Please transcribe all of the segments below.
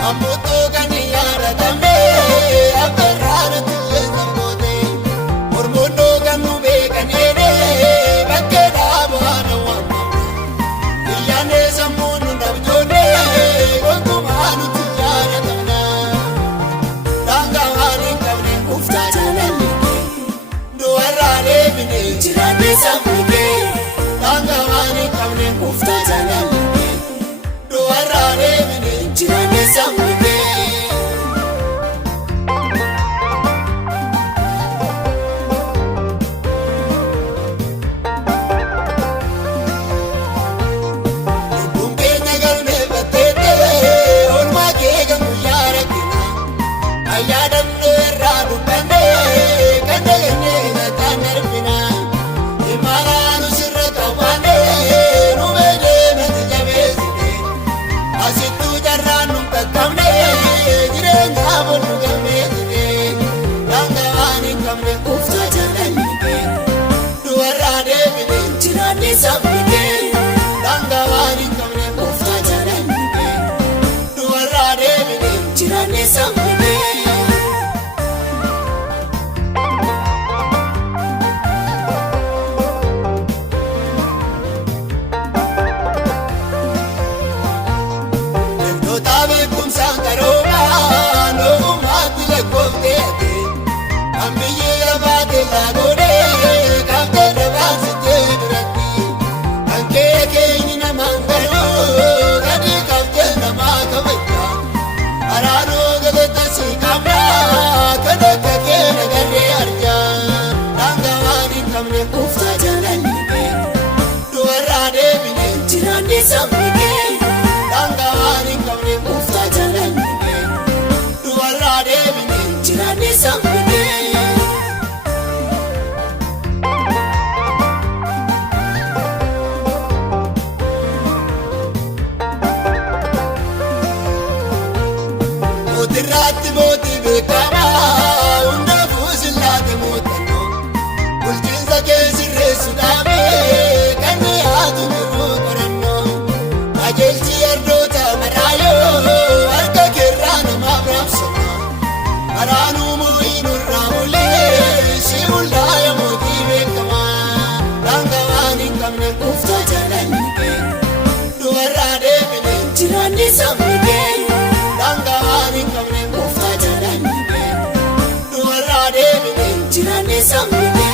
Sambuto ganiyara tambe aperana tuye sambote Mormondo ganu be ganene bakeda bohana wamma Iyane samunu nabjone Gonkumanu tuyara tamna Tanga wani kamne ufta janamike Duwarare bine jirane samike Tanga wani kamne ufta janamike Duwarare bine jirane samike Bumbe nagalme batete olma kega muyara kina Ayadam neradu kande kande ne tanerfina Imana nusirra tawande numede metjabezide Asitu jarranum takamne jirenga bolu gamezide Dangawani kamne ufta janamike Duwarade bine jirane samike Dangawani kamne ufta janamike Duwarade bine jirane samike Notabe kum sankaroma no mati le kote Ambiye abade la gore kapte de vasite durati Anke ke ina mangalo gadi kapte na makavya Arano gade tasi kamna kada ke na gare arja Dangawani kamne ufta janamike Duwarade bine jirane samike Dangawani kamne ufta janamike Duwarade bine jirane samike Motirratti moti bekama unda fusillate motano Bulchinsa kesi resudame kanni haatu biru koranno Ajelchi ardota marayo arka kerrana mabrabsama Aranu mu'inu ramule shiulaya moti bekama Dangawani kamne ufta janamike Duwarade bine jirane samike Dangawani kamne ufta janamike Duwarade bine jirane samike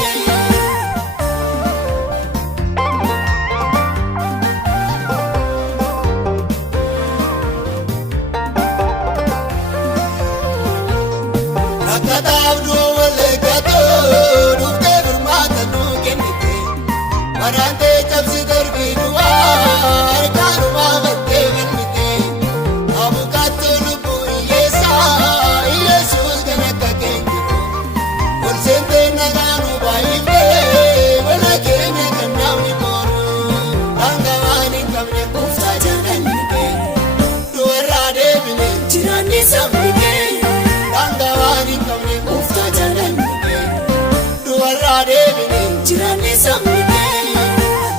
Rakatabdu wale gato dufte firmata nu kennite Warante cabsi darbi duwa arkanu mamatte galmite Abukato lubu iyesa iyesus ganaka kenjiro Olsente naganu baifte wala kenya kannamni koru Dangawani kamne ufta janamike Duwarade bine jirane samike Dangawani kamne ufta janamike Duwarade bine jirane samike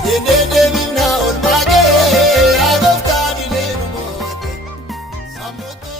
Yende devina olmage agofta dile numote Sambuto